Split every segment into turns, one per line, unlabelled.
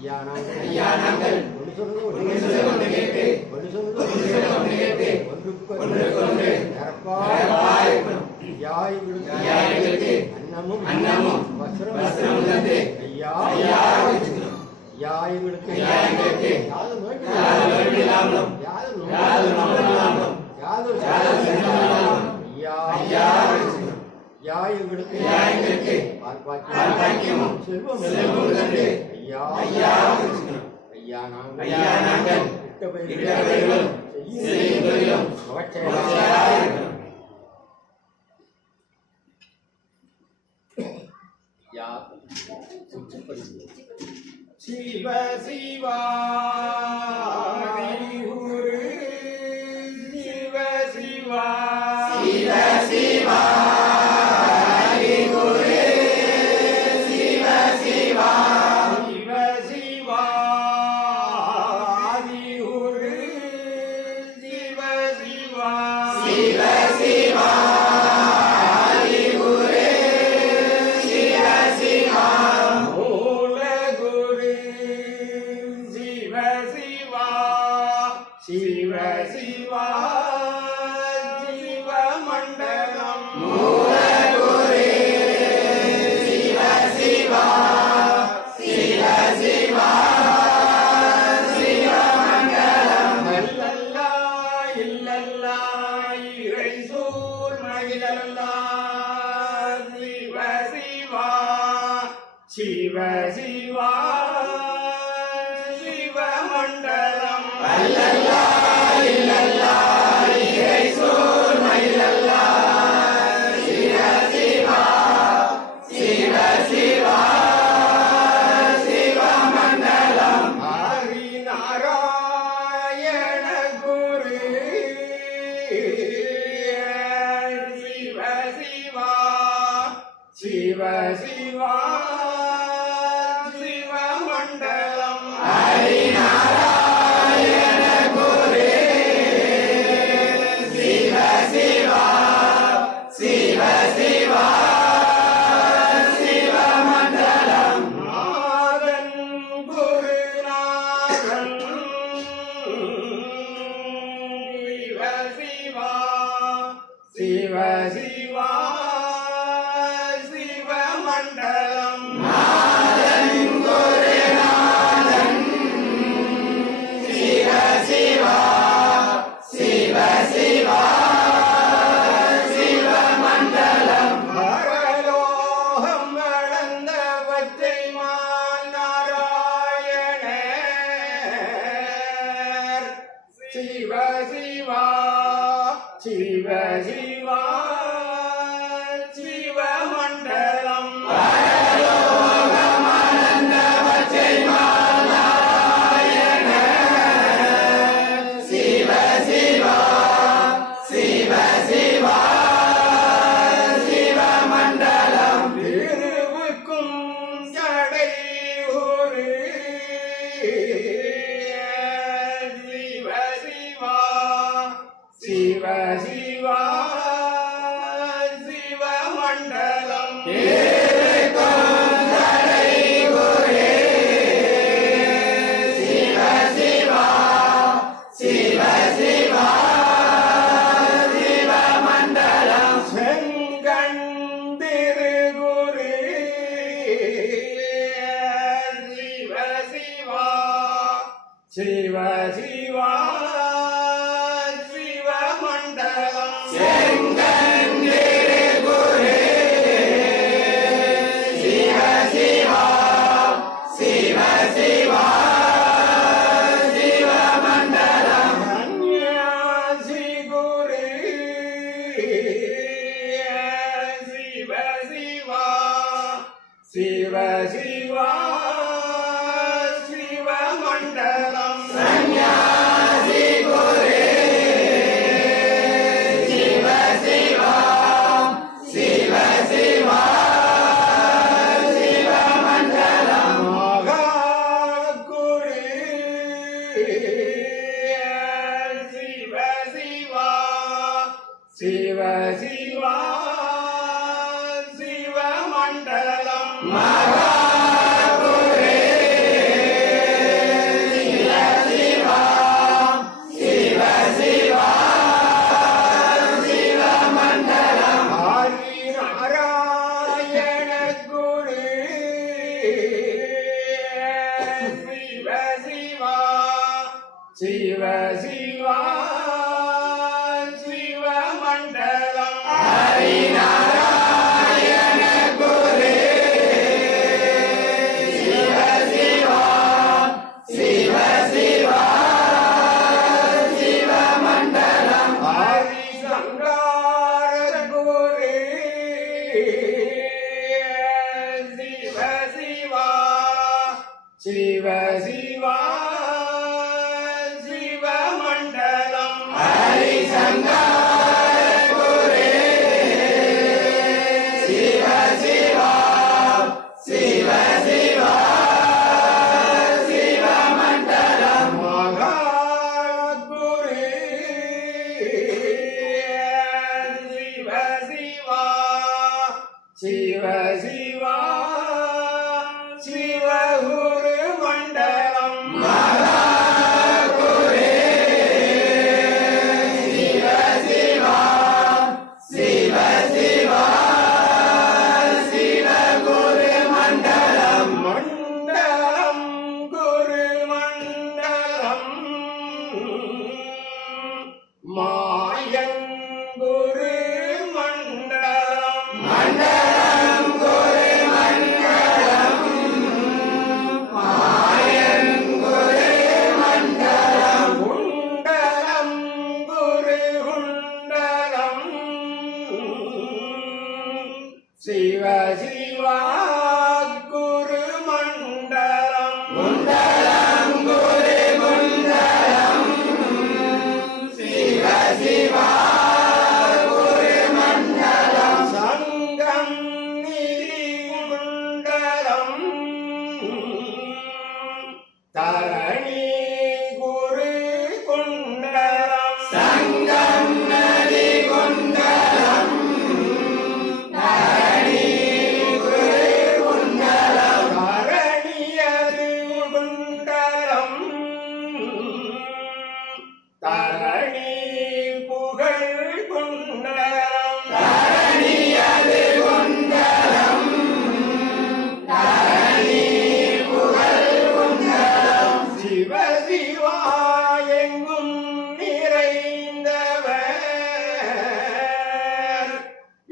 ஐயா நாங்கள் ஐயா நாங்கள் ஒன்று சொல்லுங்க
ஒன்று சொல்லுங்க ஒன்று கேட்டு.
ஒன்று சொல்லுங்க
ஒன்று சொல்லுங்க ஒன்று கேட்டு. ஆர்ப்பாக்கியமும்
செல்வம் கண்டு
சிவ சிவா. சிவ சிவா சிவமண்டலம் சிவ சிவா சிவ சிவா. Mandalam. சிவ சிவ சிவா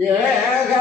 É, é, é.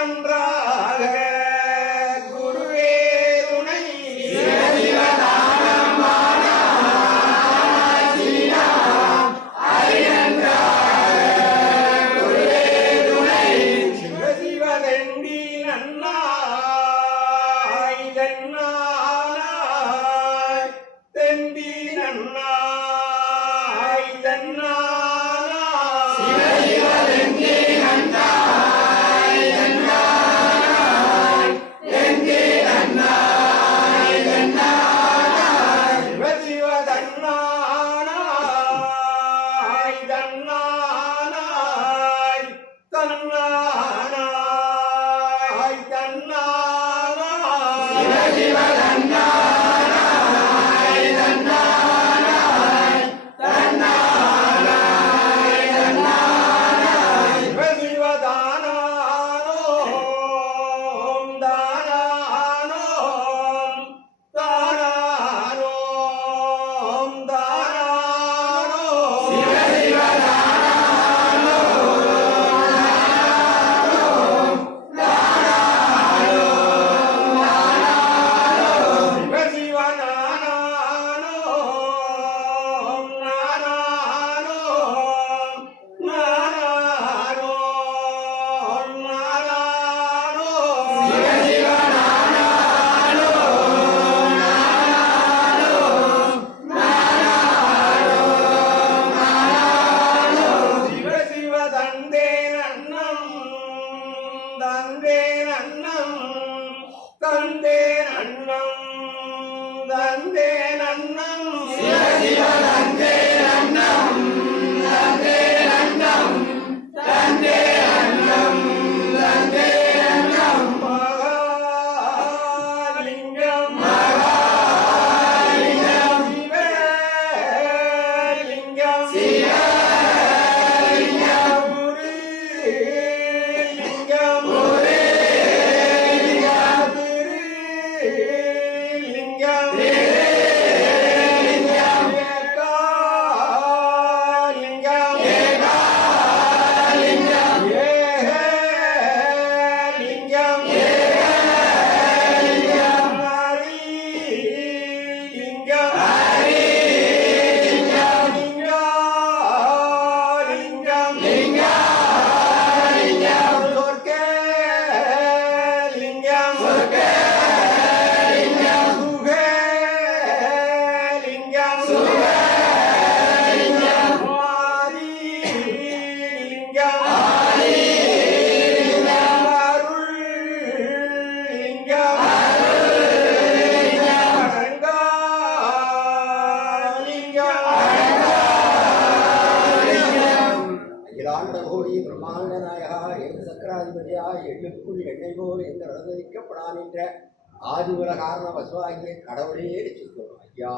আমরা பிறப்பு நான் என்ற ஆதிபுர காரண வசுவாகிய கடவுளையே ரசிக்கிறோம் ஐயா.